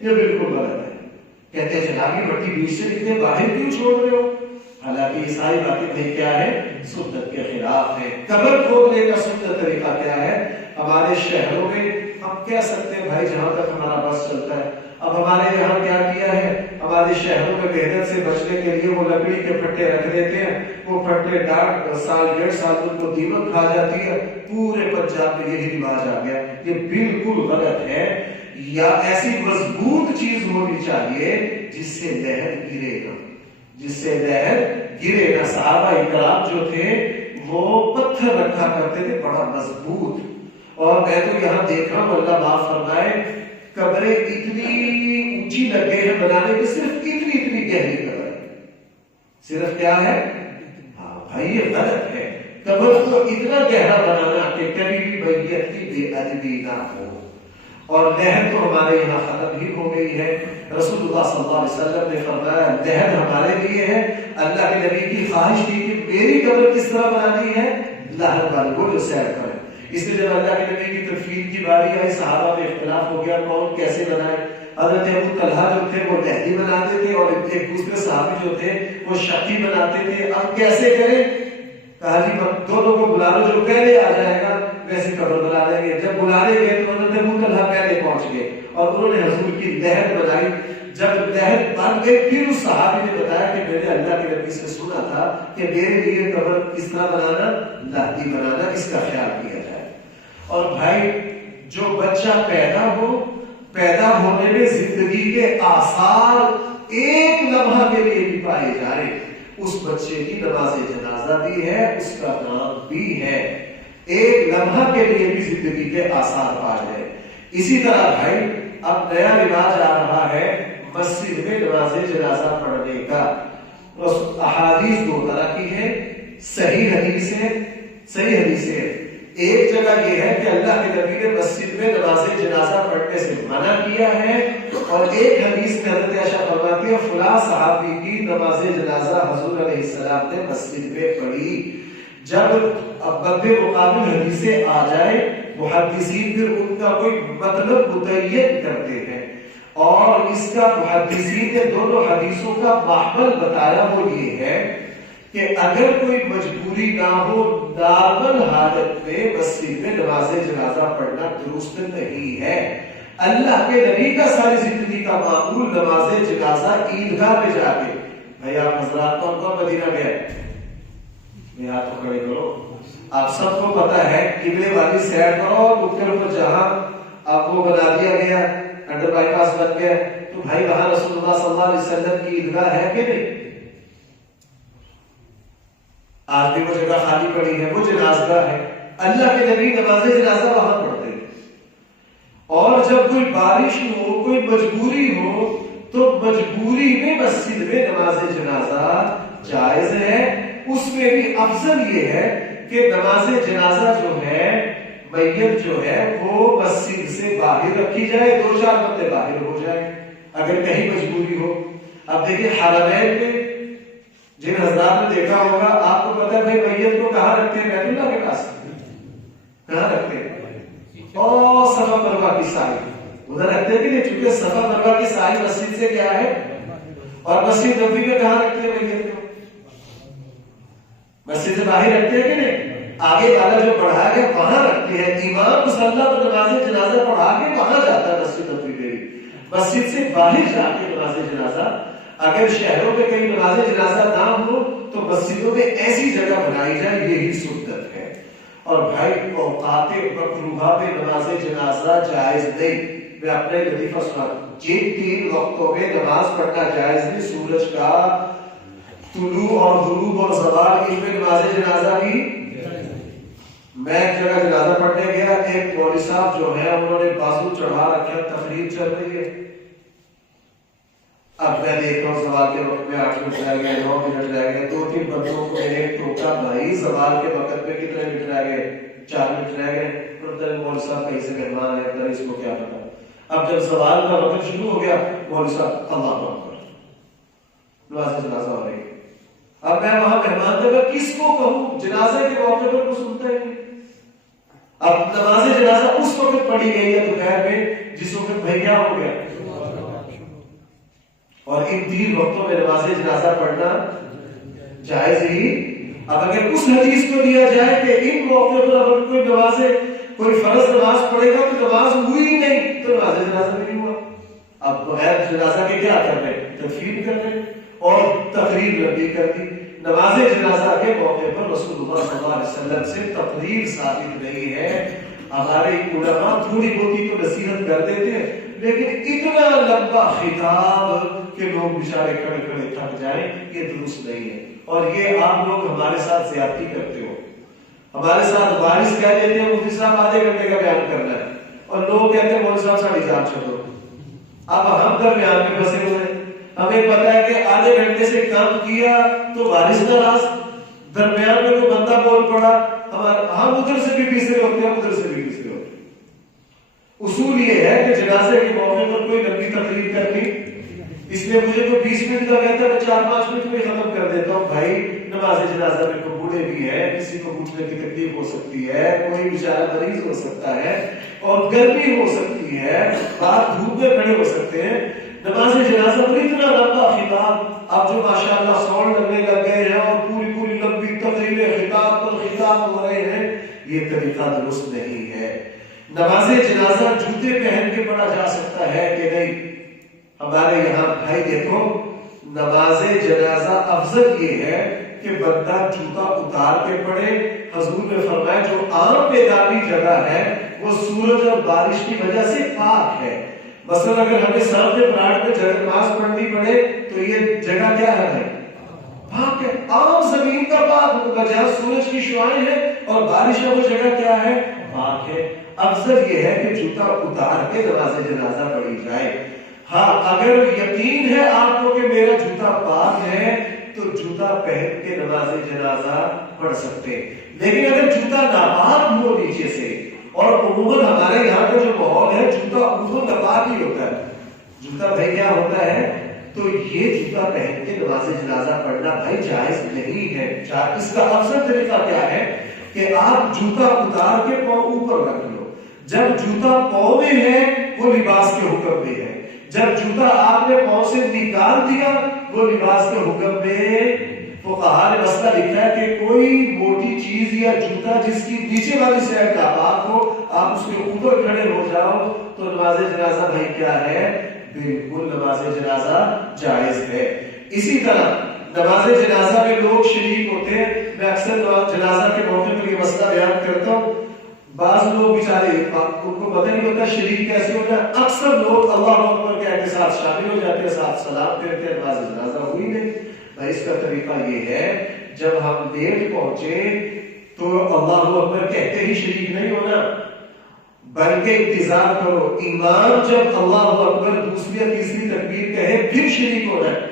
یہ بالکل غلط ہے. کہتے ہیں جناب یہ مٹی بیچ سے نکلے باہر کیوں چھوڑ رہے ہو؟ حالانکہ یہ ساری باتیں بھائی کیا ہے, سنت کے خلاف ہے. قبر کھودنے کا سنت طریقہ کیا ہے؟ ہمارے شہروں میں ہم کہہ سکتے ہیں بھائی جہاں تک ہمارا بس چلتا ہے. اب ہمارے یہاں کیا کیا ہے, ہمارے شہروں میں محنت سے بچنے کے لیے وہ لکڑی کے پھٹے رکھ دیتے ہیں. وہ پھٹے 1.5 سال 1.5 سال ان کو دیمک کھا جاتی ہے. پورے پنجاب میں یہی رواج آ گیا. یہ بالکل غلط ہے. یا ایسی مضبوط چیز ہونی چاہیے جس سے لہر گرے گا, جس سے لہر گرے گا. صحابہ اکرام جو تھے وہ پتھر رکھا کرتے تھے بڑا مضبوط. اور میں تو یہاں دیکھ رہا ہوں اللہ معاف فرمائے قبریں اتنی اونچی لگے ہیں بنانے کی, صرف اتنی گہری قبر ہے. صرف کیا ہے, ہاں بھائی یہ غلط ہے. قبر کو اتنا گہرا بنانا کہ کبھی بھی میت کی بے ادبی نہ ہو. اور لہر تو ہمارے یہاں ختم ہی ہو گئی ہے. رسول اللہ صلی اللہ علیہ وسلم نے فرمایا لہر ہمارے لیے ہے. اللہ کے نبی کی خواہش تھی کہ میری قبر کس طرح بنانی ہے, لہر والی وہ جو سیر کرے. اس لیے جب اللہ کے نبی کی تدفین کی باری آئی صحابہ میں اختلاف ہو گیا کون کیسے بنائے. حضرت ابو طلحہ جو تھے وہ لہدی بناتے تھے اور ایک دوسرے صحابی جو تھے وہ شقی بناتے تھے. اب کیسے کریں؟ کہا جی دونوں کو بلا لو, جو پہلے آ جائے گا ویسی قبر بنا لیں گے. جب بلانے گئے تو حضرت ابو طلحہ پہلے پہنچ گئے اور انہوں نے حضور کی لہر بنائی. جب لہر بن گئی پھر اس صحابی نے بتایا کہ میں نے اللہ کے نبی سے سنا تھا کہ میرے لیے قبر کس طرح بنانا, لہدی بنانا, اس کا خیال کیا جائے. اور بھائی جو بچہ پیدا ہونے میں زندگی کے آثار ایک لمحہ کے لیے بھی پائے جائے, اس بچے کی نماز جنازہ بھی ہے, اس کا نام بھی ہے. ایک لمحہ کے لیے بھی زندگی کے آثار پائے جائے. اسی طرح بھائی اب نیا رواج آ رہا ہے مسجد میں نماز جنازہ پڑھنے کا. احادیث 2 طرح کی ہے, صحیح حدیث ہے. ایک جگہ یہ ہے کہ اللہ کے نبی نے مسجد میں نماز جنازہ پڑھنے سے منع کیا ہے, اور ایک حدیث میں حضرت عائشہ فرماتی ہے فلاں صحابی کی نماز جنازہ حضور علیہ السلام نے مسجد میں پڑھی. جب مد مقابل حدیثیں آ جائے محدثین پھر ان کا کوئی مطلب متعین کرتے ہیں, اور اس کا محدثین نے دونوں حدیثوں کا محمل بتایا وہ یہ ہے کہ اگر کوئی مجبوری نہ ہو نارمل حالت میں مسجد میں نماز جنازہ پڑھنا درست نہیں ہے. اللہ کے نبی کا ساری زندگی کا معمول نماز جنازہ عیدگاہ میں جا کے. بھائی آپ حضرات کون کون مدینہ گئے؟ میں ہاتھ کھڑے کرو. آپ سب کو پتا ہے قبلے والی سائڈ کرو اور مختلف اوپر جہاں آپ کو بنا دیا گیا انڈر بائی پاس بن گیا, تو بھائی وہاں رسول اللہ صلی اللہ علیہ وسلم کی عیدگاہ ہے کہ نہیں؟ آج بھی وہ جگہ خالی پڑی ہے, وہ جنازگاہ ہے. اللہ کے نبی نماز جنازہ وہاں پڑھتے ہیں. اور جب کوئی بارش ہو, کوئی مجبوری ہو, تو مجبوری میں مسجد میں نماز جنازہ جائز ہے. اس میں بھی افضل یہ ہے کہ نماز جنازہ جو ہے میت جو ہے وہ مسجد سے باہر رکھی جائے, 2-4 بندے باہر ہو جائے اگر کہیں مجبوری ہو. اب دیکھیں حرمین میں جن حضرات نے دیکھا ہوگا آپ کو پتا ہے بھائی میت کو کہاں رکھتے ہیں؟ بیت اللہ کے پاس کہاں رکھتے ہیں؟ اور صفا مروہ کی سائی ادھر رکھتے ہیں کہ نہیں, چونکہ صفا مروہ کی سائی مسجد سے کیا ہے. اور مسجد نبوی میں کہاں رکھتے ہیں میت کو؟ مسجد سے باہر رکھتے ہیں کہ نہیں؟ آگے والا جو پڑھا گیا وہاں رکھتے ہیں. امام مصلی پر نماز جنازہ پڑھا کے وہاں جاتا ہے مسجد نبوی میں. مسجد سے باہر جا کے نماز جنازہ, اگر شہروں میں کہیں نماز جنازہ نہ ہو تو مسجدوں میں ایسی جگہ بنائی جائے, یہی سنت ہے. اور بھائی اوقات مکروہہ میں نماز جنازہ جائز نہیں. میں اپنے لطیفہ سناتا ہوں, جن 3 وقتوں میں نماز پڑھنا جائز نہیں, سورج کا طلوع اور غروب اور زوال, ان میں نماز جنازہ بھی میں ایک جگہ جنازہ پڑھنے گیا، ایک مولوی صاحب جو ہے انہوں نے بازو چڑھا رکھا، تقریر چل رہی ہے۔ اب میں دیکھ رہا ہوں سوال کے وقت میں 8 منٹ رہ گئے، 9 منٹ رہ گئے، 2-3 بندوں کو میں نے ٹوکا، بھائی سوال کے وقت میں کتنے منٹ رہ گئے؟ 4 منٹ رہ گئے۔ مولوی صاحب کہیں سے مہمان ہے، اس کو کیا پتا۔ اب جب سوال کا وقت شروع ہو گیا، مولوی صاحب اللہ اکبر، نماز جنازہ ہو رہی ہے۔ اب میں وہاں مہمان تھا، میں کس کو کہوں؟ جنازے کے موقع پر کوئی سنتا ہی نہیں۔ اب نماز جنازہ اس وقت پڑھی گئی ہے دوپہر میں جس وقت بھائی کیا ہو گیا، اور ان 3 وقتوں میں نماز جنازہ پڑھنا جائز ہی۔ اب اگر اس حدیث کو لیا جائے کہ ان موقع پر اگر کوئی نمازیں، کوئی فرض نماز پڑھے گا تو نماز ہوئی ہی نہیں، تو نماز جنازہ بھی نہیں ہوا۔ اب بغیر جنازہ کے کیا کر رہے ہیں؟ تدفین کر رہے ہیں اور تقریر لمبی کر دی۔ نماز جنازہ کے موقع پر رسول اللہ صلی اللہ علیہ وسلم سے تقریر ثابت نہیں ہے۔ ہمارے علماء تھوڑی بہت تو نصیحت کر دیتے ہیں، لیکن اتنا لمبا خطاب کہ لوگ بیچارے کھڑے کھڑے تھک جائیں، یہ درست نہیں ہے۔ اور یہ آپ لوگ ہمارے ساتھ زیادتی کرتے ہو۔ ہمارے ساتھ وارث کہہ دیتے ہیں مفتی صاحب آدھے گھنٹے کا بیان کرنا ہے، اور لوگ کہتے ہیں مولوی صاحب ساڑھی جان چھوڑو۔ اب ہم درمیان میں پھنسے ہوئے ہیں، ہمیں پتا ہے کہ آدھے گھنٹے سے کم کیا تو وارث ناراض، درمیان میں کوئی بندہ بول پڑا، ہم ادھر سے بھی پیچھے ہوتے ہیں، ادھر سے بھی پیچھے ہوتے ہیں۔ اصول یہ ہے کہ جنازے کے موقع پر کوئی لمبی تقریر کرنی، اس لیے مجھے تو 20 منٹ کا کہتا ہے، میں 4-5 منٹ میں ختم کر دیتا ہوں۔ بھائی نماز جنازہ میں کوئی بوڑھے بھی ہیں، کسی کو گھٹنے کی تکلیف ہو سکتی ہے، کوئی بیچارہ مریض ہو سکتا ہے، اور گرمی ہو سکتی ہے، باہر دھوپ میں کھڑے ہو سکتے ہیں۔ نماز جنازہ پر اتنا لمبا خطاب، اب جو ماشاءاللہ ساؤنڈ لگنے لگ گئے ہیں اور پوری لمبی تقریریں خطاب پر خطاب ہو رہے ہیں، یہ طریقہ درست نہیں ہے۔ نماز جنازہ جوتے پہن کے پڑھا جا سکتا ہے کہ نہیں؟ ہمارے یہاں بھائی دیکھو، نماز جنازہ افضل یہ ہے کہ بندہ جوتا اتار کے پڑھے۔ حضور نے فرمایا جو عام میدانی جگہ ہے وہ سورج اور بارش کی وجہ سے پاک ہے۔ مثلا اگر ہمیں سامنے پلاٹ میں نماز پڑھنی پڑے تو یہ جگہ کیا ہے؟ پاک ہے۔ عام زمین کا پاک ہوگا جہاں سورج کی شعاعیں ہیں اور بارش ہے، وہ جگہ کیا ہے؟ پاک ہے۔ افضل یہ ہے کہ جوتا اتار کے نماز جنازہ پڑھی جائے۔ ہاں اگر یقین ہے آپ کو کہ میرا جوتا پاک ہے تو جوتا پہن کے نماز جنازہ پڑھ سکتے، لیکن اگر جوتا ناپاک ہو نیچے سے، اور عموماً ہمارے یہاں کا جو ماحول ہے جوتا عموماً ناپاک ہی ہوتا ہے، جوتا بھائی کیا ہوتا ہے، تو یہ جوتا پہن کے نماز جنازہ پڑھنا بھائی جائز نہیں ہے۔ اس کا افضل طریقہ کیا ہے کہ آپ جوتا اتار کے پاؤں اوپر رکھ لو۔ جب جوتا پاؤں میں ہے وہ لباس کے حکم میں ہے، جب جوتا آپ نے پاؤں سے نکال دیا وہ لباس کے حکم میں۔ فقہاء نے مسئلہ لکھا ہے کہ کوئی موٹی چیز یا جوتا جس کی نیچے والی سائڈ ناپاک ہو، آپ اس کے اوپر کھڑے ہو جاؤ تو نماز جنازہ بھائی کیا ہے؟ بالکل نماز جنازہ جائز ہے۔ اسی طرح نماز جنازہ میں لوگ شریک ہوتے ہیں۔ میں اکثر جنازہ کے موقع پر یہ مسئلہ بیان کرتا ہوں، بعض لوگ بیچارے ان کو پتہ نہیں ہوتا شریک کیسے ہوتا ہے، اکثر لوگ اللہ اکبر کہہ کے ساتھ شامل ہو جاتے ہیں، ساتھ سلام پھیرتے ہیں، نماز جنازہ ہوئی نہیں۔ بھائی اس کا طریقہ یہ ہے جب ہم لیٹ پہنچے تو اللہ اکبر کہتے ہی شریک نہیں ہونا، بلکہ انتظار کرو، امام جب اللہ اکبر دوسری یا تیسری تکبیر کہے پھر شریک ہونا ہے۔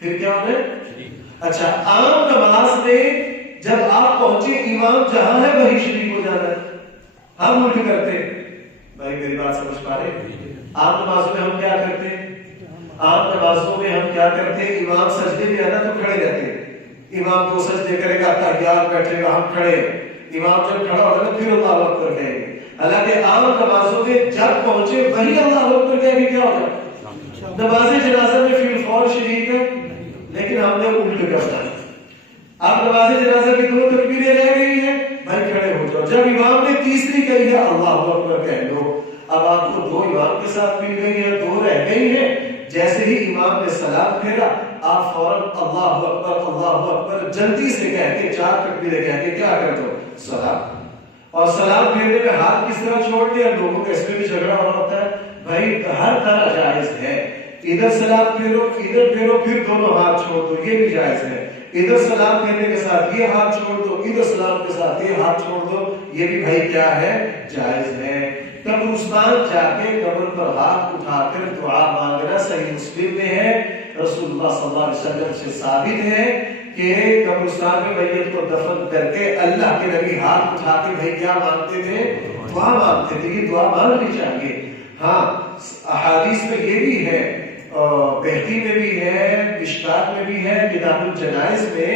پھر کیا ہونا ہے؟ اچھا، عام نماز میں جب آپ پہنچے امام جہاں ہے وہی شریک ہو جانا ہے، ہم الٹ کرتے ہیں۔ بھائی میری بات سمجھ پا رہے؟ عام نمازوں میں ہم کیا کرتے ہیں؟ عام نمازوں میں ہم کیا کرتے ہیں؟ امام سجدے میں آنا تو کھڑے رہتے ہیں، امام 2 سجدے کرے گا، تحیات بیٹھے گا، ہم کھڑے، امام جب کھڑا ہوگا تو پھر اللہ اکبر کہیں گے۔ حالانکہ عام نمازوں میں جب پہنچے وہی اللہ اکبر کہہ کے کیا ہوگا؟ نماز جنازہ میں فی الفور شریک ہے، لیکن ہم نے الٹ کرنا ہے۔ اب نماز جنازہ کی 2 تکبیریں رہ گئی ہیں، بھائی کھڑے ہو جاؤ، جب امام نے تیسری کہی ہے اللہ اکبر کہہ لو۔ اب آپ کو 2 امام کے ساتھ مل گئی ہیں، 2 رہ گئی ہیں، جیسے ہی امام نے سلام پھیرا آپ فوراً اللہ اکبر جلدی سے کہہ کے 4 تکبیریں کہہ کے کیا کر دو؟ سلام۔ اور سلام پھیرنے میں ہاتھ کس طرح چھوڑ دیا؟ لوگوں کا اس میں بھی جھگڑا ہو رہا ہوتا ہے، بھائی ہر طرح جائز ہے، ادھر سلام پھیرو ادھر پھیرو پھر دونوں ہاتھ چھوڑ دو، یہ بھی جائز ہے، ادھر سلام کرنے کے ساتھ یہ ہاتھ چھوڑ دو، ادھر سلام کے ساتھ یہ ہاتھ چھوڑ دو، یہ بھی بھائی کیا ہے؟ جائز ہے۔ قبرستان جا کے قبر پر ہاتھ اٹھا کر دعا مانگنا صحیح مسلم میں ہے، رسول اللہ صلی اللہ علیہ وسلم سے ثابت ہے کہ قبرستان میں میت کو دفن کر کے اللہ کے نبی ہاتھ اٹھا کے بھائی کیا مانگتے تھے؟ دعا مانگتے تھے۔ یہ دعا مانگنی چاہیے۔ ہاں احادیث میں یہ بھی ہے، بہتی میں بھی ہے، مشکات میں بھی ہے، کتاب الجنائز میں،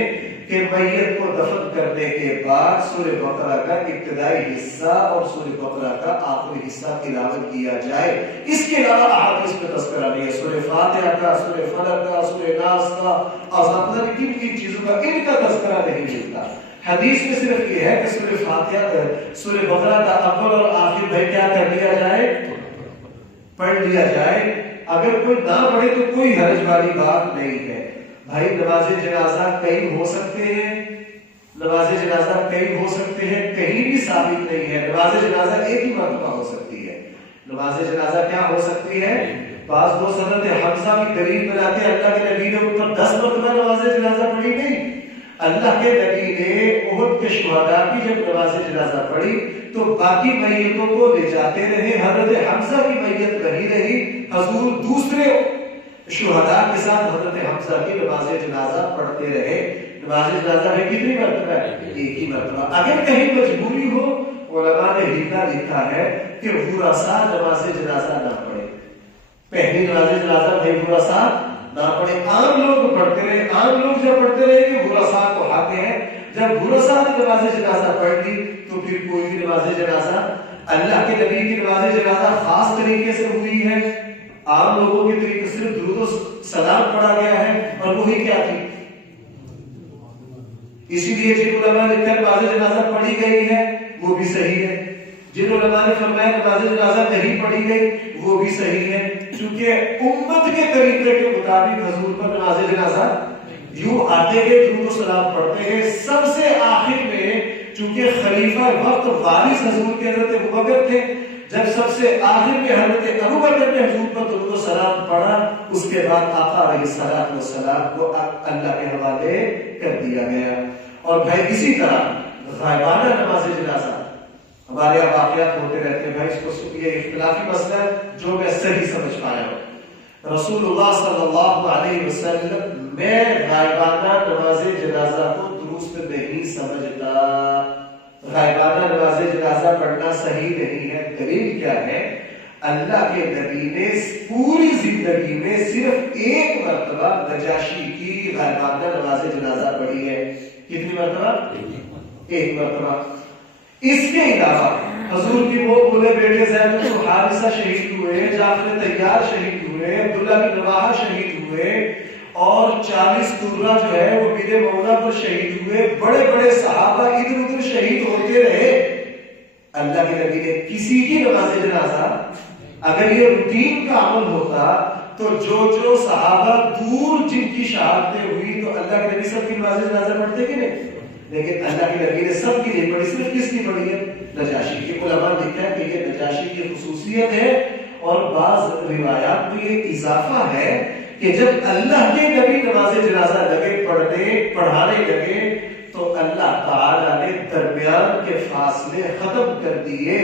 کہ میت کو دفن کرنے کے بعد سورہ بقرہ کا ابتدائی حصہ اور سورہ بقرہ کا آخری حصہ تلاوت کیا جائے۔ اس کے علاوہ احادیث میں تذکرہ نہیں ہے، سورہ فاتحہ کا، سورہ فلق کا، سورہ ناس کا، اور کن کن چیزوں کا ان کا تذکرہ نہیں ملتا۔ حدیث میں صرف یہ ہے کہ سورہ فاتحہ، سورہ بقرہ کا اول اور آخر بھائی کیا کر لیا جائے؟ پڑھ لیا جائے۔ اگر کوئی نہ پڑھے تو کوئی حرج والی بات نہیں ہے۔ بھائی نماز جنازہ کئی ہو سکتے ہیں، نماز جنازہ کئی ہو سکتے ہیں، کہیں بھی ثابت نہیں ہے۔ نماز جنازہ ایک ہی مرتبہ ہو سکتی ہے۔ نماز جنازہ کیا ہو سکتی ہے؟ بعض لوگ حضرت حمزہ کی دلیل بناتے ہیں اللہ کے نبی نے ان پر 10 مرتبہ نماز جنازہ پڑھی، نہیں۔ اللہ کے نبی نے احد کے شہداء کی جب نماز جنازہ پڑھی تو باقی میتوں کو لے جاتے رہے، حضرت حمزہ کی میت وہی رہی، حضور دوسرے شہداء کے ساتھ حضرت حمزہ کی نماز جنازہ پڑھتے رہے۔ نماز جنازہ میں کتنی مرتبہ ہے؟ ایک ہی مرتبہ۔ اگر کہیں مجبوری ہو، علماء نے لکھا ہے کہ ورثاء نماز جنازہ نہ پڑھے، پہلی نماز جنازہ میں ورثاء نہ پڑھے، عام لوگ پڑھتے رہے۔ عام لوگ جب پڑھتے رہے کہ ورثاء کو حق ہے، جب ورثاء نے نماز جنازہ پڑھ لی تو پھر کوئی بھی نماز جنازہ، اللہ کے نبی کی نماز جنازہ خاص طریقے سے ہوئی ہے، عام لوگوں کے طریقے صرف درود و سلام پڑھا گیا ہے، اور وہی کیا تھی؟ اسی لیے جن علماء نے نماز جنازہ پڑھی گئی ہے وہ بھی صحیح ہے، جن علماء نے فرمایا نماز جنازہ نہیں پڑھی گئی وہ بھی صحیح ہے، چونکہ امت کے طریقے کے مطابق حضور پر نماز جنازہ یوں آتے گئے، درود و سلام پڑھتے گئے۔ سب سے آخر میں چونکہ خلیفہ وقت وارث حضور کے حضرت ابوبکر تھے، جب سب سے آخر میں حضرت ابوبکر نے حضور پر درود و سلام پڑھا، اس کے بعد آقا علیہ الصلوۃ والسلام کو اللہ کے حوالے کر دیا گیا۔ اور بھائی اسی طرح غائبانہ نماز جنازہ ہمارے یہاں واقعات ہوتے رہتے ہیں بھائی، اس کو یہ اختلافی مسئلہ ہے جو میں صحیح سمجھ پایا ہوں۔ رسول اللہ صلی اللہ علیہ وسلم میں غائبانہ نماز جنازہ کو درست نہیں سمجھتا، غائبانہ نماز جنازہ پڑھنا صحیح نہیں ہے۔ دلیل کیا ہے؟ اللہ کے نبی نے پوری زندگی میں صرف ایک مرتبہ نجاشی کی غائبانہ نماز جنازہ پڑھی ہے۔ کتنی مرتبہ؟ ایک مرتبہ۔ اس کے علاوہ حضور کی وہ بولے بیٹے زید بن حارثہ شہید ہوئے، جعفر طیار شہید ہوئے، عبداللہ بن رواحہ شہید ہوئے، اور 40 قرہ جو ہے وہ بید مولا پر شہید ہوئے، بڑے بڑے صحابہ ادھر ادھر شہید ہوتے رہے۔ اللہ کے نبی نے کسی کی نماز جنازہ، اگر یہ روٹین کا عمل ہوتا تو جو صحابہ دور جن کی شہادتیں ہوئی تو اللہ کے نبی سب کی نماز جنازہ پڑھتے کہ نہیں؟ لیکن اللہ کے نبی نے سب کی نہیں پڑھی، صرف کس کی پڑھی ہے؟ نجاشی کی۔ علماء لکھا ہے کہ یہ نجاشی کی خصوصیت ہے، اور بعض روایات میں یہ اضافہ ہے کہ جب اللہ کے نبی نماز جنازہ لگے پڑھانے لگے تو اللہ تعالیٰ نے درمیان کے فاصلے ختم کر دیے۔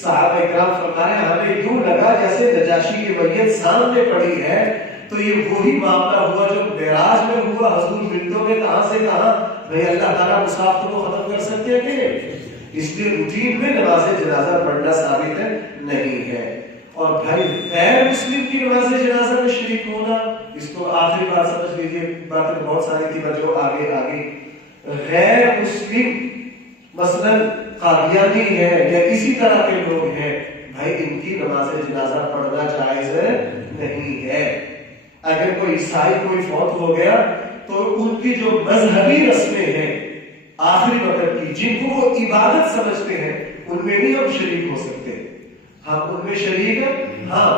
صحابہ کرام فرمایا ہمیں یوں لگا جیسے نجاشی کی میت سامنے پڑی ہے، تو یہ وہی معاملہ ہوا جو معراج میں ہوا، حضور ملتوں میں کہاں سے کہاں۔ بھئی اللہ تعالیٰ مسافر کو ختم کر سکتے ہیں کہ؟ اس لیے روٹین میں نماز جنازہ پڑھنا ثابت نہیں ہے۔ اور بھائی غیر مسلم کی نماز جنازہ میں شریک ہونا، اس کو آخری بات سمجھ لیجیے، باتیں بہت ساری تھی جو آگے غیر مسلم مثلا قادیانی ہے یا اسی طرح کے لوگ ہیں، بھائی ان کی نماز جنازہ پڑھنا جائز نہیں ہے۔ اگر کوئی عیسائی کوئی فوت ہو گیا تو ان کی جو مذہبی رسمیں ہیں آخری وقت کی، جن کو وہ عبادت سمجھتے ہیں، ان میں بھی ہم شریک ہو سکتے ہیں۔ ہم ان میں شریک ہیں۔ ہاں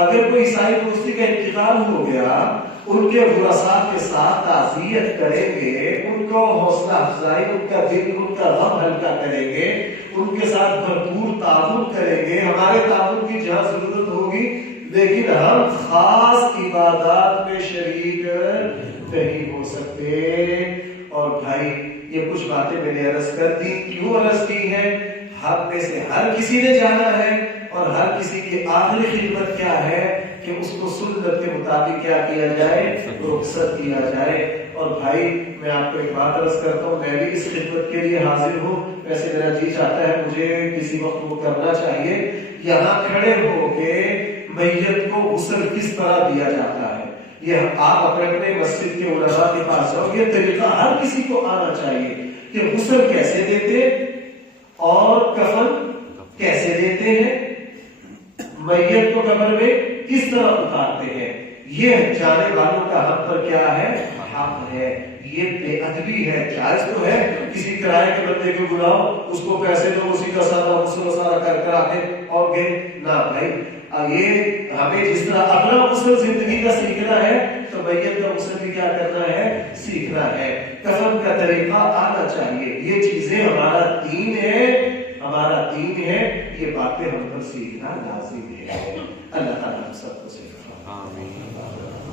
اگر کوئی عیسائی دوستی کا انتقال ہو گیا، ان کے ورثاء کے ساتھ تعزیت کریں گے، ان کو حوصلہ افزائی، ان کا دل، ان کا غم ہلکا کریں گے، ان کے ساتھ بھرپور تعاون کریں گے، ہمارے تعاون کی جہاں ضرورت ہوگی، لیکن ہم خاص عبادات میں شریک نہیں ہو سکتے۔ بھائی یہ کچھ باتیں میں نے عرض کر دی. کیوں عرض کی ہے؟ ہم میں سے ہر کسی نے جانا ہے اور ہر کسی کی آخری خدمت کیا ہے کہ اس کو سنت کے مطابق کیا کیا جائے؟ رخصت کیا جائے. اور بھائی میں آپ کو ایک بات عرض کرتا ہوں، میں بھی اس خدمت کے لیے حاضر ہوں. ویسے میرا جی چاہتا ہے مجھے کسی وقت وہ کرنا چاہیے. یہاں کھڑے ہو کے میت کو غسل کس طرح دیا جاتا ہے یہ آپ اپنے مسجد کے علماء کے پاس جاؤ. یہ طریقہ ہر کسی کو آنا چاہیے کہ غسل کیسے دیتے اور کفن کیسے دیتے ہیں، میت کو قبر میں کس طرح اتارتے ہیں. یہ جانے والوں کا ہم پر کیا ہے؟ حق ہے. یہ بے ادبی ہے. جائز تو ہے کسی کرائے کے بندے کو بلاؤ، اس کو پیسے دو، اسی کا سارا غسل سارا کر کر آتے اور گئے نہ. بھائی یہ ہمیں جس طرح اپنا غسل زندگی کا سیکھنا ہے تو میت کا غسل بھی کیا کرنا ہے؟ سیکھنا ہے. کفن کا طریقہ آنا چاہیے. یہ چیزیں ہمارا دین ہے، ہمارا دین ہے. یہ باتیں ہم پر سیکھنا لازم ہے. اللہ تعالیٰ ہم سب کو سکھائے. آمین.